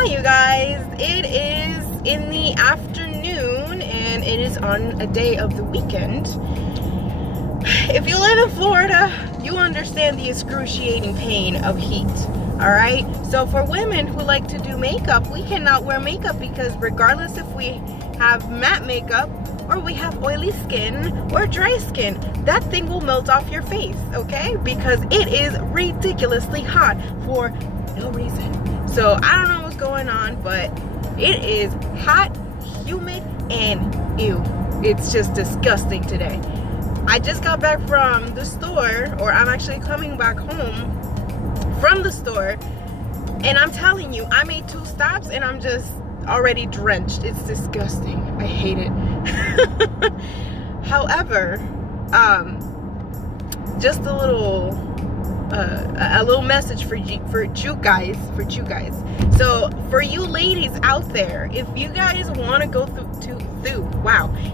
Hi you guys, it is in the afternoon and it is on a day of the weekend. If you live in Florida, you understand the excruciating pain of heat. Alright, so for women who like to do makeup, we cannot wear makeup because regardless if we have matte makeup or we have oily skin or dry skin, that thing will melt off your face, okay? Because it is ridiculously hot for no reason. So I don't know what's going on, but it is hot, humid, and ew. It's just disgusting today. I just got back from the store, or I'm actually coming back home from the store, and I'm telling you, I made 2 stops and I'm just already drenched. It's disgusting. I hate it. However, just a little message for you guys. So for you ladies out there, if you guys want to go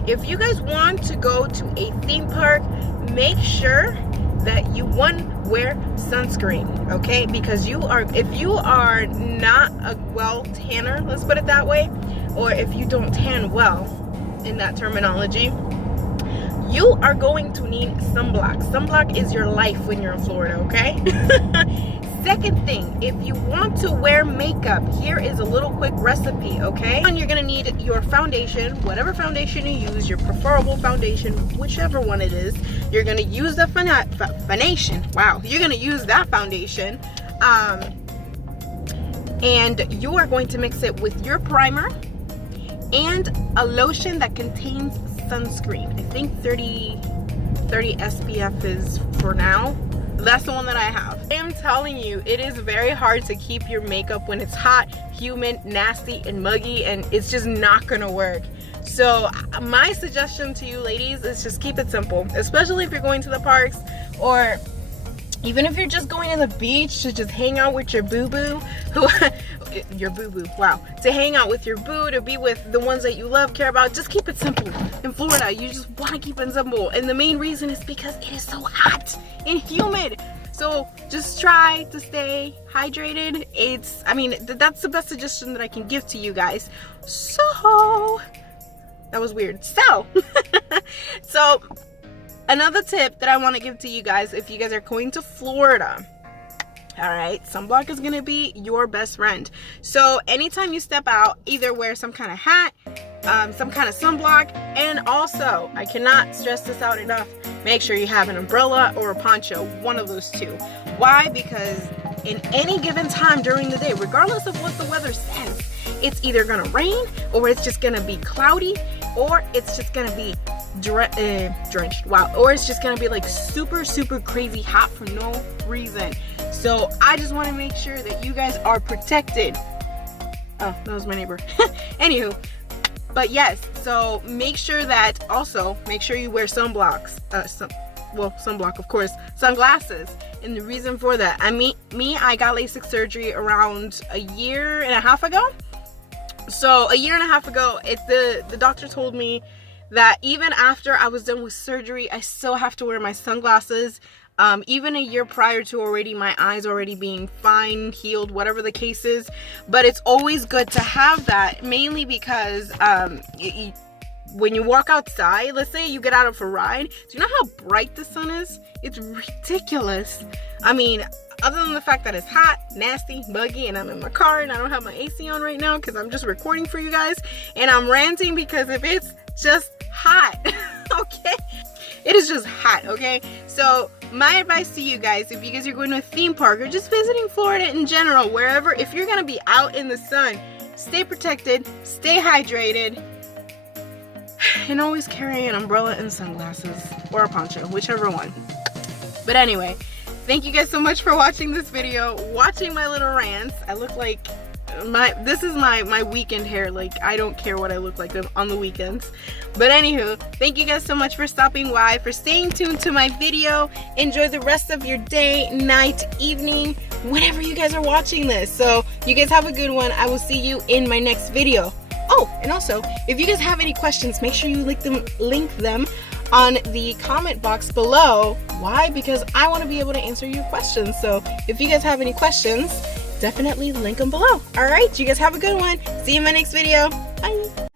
if you guys want to go to a theme park, make sure that you wear sunscreen, okay? Because if you are not a well tanner, let's put it that way, or if you don't tan well in that terminology, you are going to need sunblock. Sunblock is your life when you're in Florida, okay? Second thing, if you want to wear makeup, here is a little quick recipe, okay? And you're gonna need your foundation, whatever foundation you use, your preferable foundation, whichever one it is. You're gonna use the foundation. Wow, you're gonna use that foundation, and you are going to mix it with your primer and a lotion that contains sunscreen. I think 30 SPF is for now. That's the one that I have. I am telling you, it is very hard to keep your makeup when it's hot, humid, nasty, and muggy, and it's just not gonna work. So my suggestion to you ladies is just keep it simple, especially if you're going to the parks, or even if you're just going to the beach to just hang out with your boo-boo, wow, to hang out with your boo, to be with the ones that you love, care about. Just keep it simple. In Florida, you just want to keep it simple, and the main reason is because it is so hot and humid. So just try to stay hydrated. That's the best suggestion that I can give to you guys. So that was weird. So another tip that I want to give to you guys, if you guys are going to Florida, all right, sunblock is gonna be your best friend. So anytime you step out, either wear some kind of hat, some kind of sunblock, and also, I cannot stress this out enough, make sure you have an umbrella or a poncho, one of those two. Why? Because in any given time during the day, regardless of what the weather says, it's either gonna rain, or it's just gonna be cloudy, or it's just gonna be drenched, wow, or it's just gonna be like super crazy hot for no reason. So I just want to make sure that you guys are protected. Oh, that was my neighbor. Anywho, but yes, so make sure you wear sunblocks. Sunblock, of course, sunglasses. And the reason for that, I got LASIK surgery around a year and a half ago. So a year and a half ago, the doctor told me that even after I was done with surgery, I still have to wear my sunglasses. Even a year prior to my eyes already being fine, healed, whatever the case is. But it's always good to have that, mainly because when you walk outside, let's say you get out of a ride, do you know how bright the sun is? It's ridiculous. Other than the fact that it's hot, nasty, muggy, and I'm in my car and I don't have my AC on right now because I'm just recording for you guys, and I'm ranting because if it's just hot, okay? It is just hot, okay? So my advice to you guys, if you guys are going to a theme park or just visiting Florida in general, wherever, if you're gonna be out in the sun, stay protected, stay hydrated, and always carry an umbrella and sunglasses, or a poncho, whichever one. But anyway, thank you guys so much for watching this video, watching my little rants. I look like this is my weekend hair. Like, I don't care what I look like on the weekends. But anywho, thank you guys so much for stopping by, for staying tuned to my video. Enjoy the rest of your day, night, evening, whenever you guys are watching this. So you guys have a good one. I will see you in my next video. Oh, and also, if you guys have any questions, make sure you link them on the comment box below. Why? Because I want to be able to answer your questions. So if you guys have any questions, definitely link them below. All right, you guys have a good one. See you in my next video. Bye.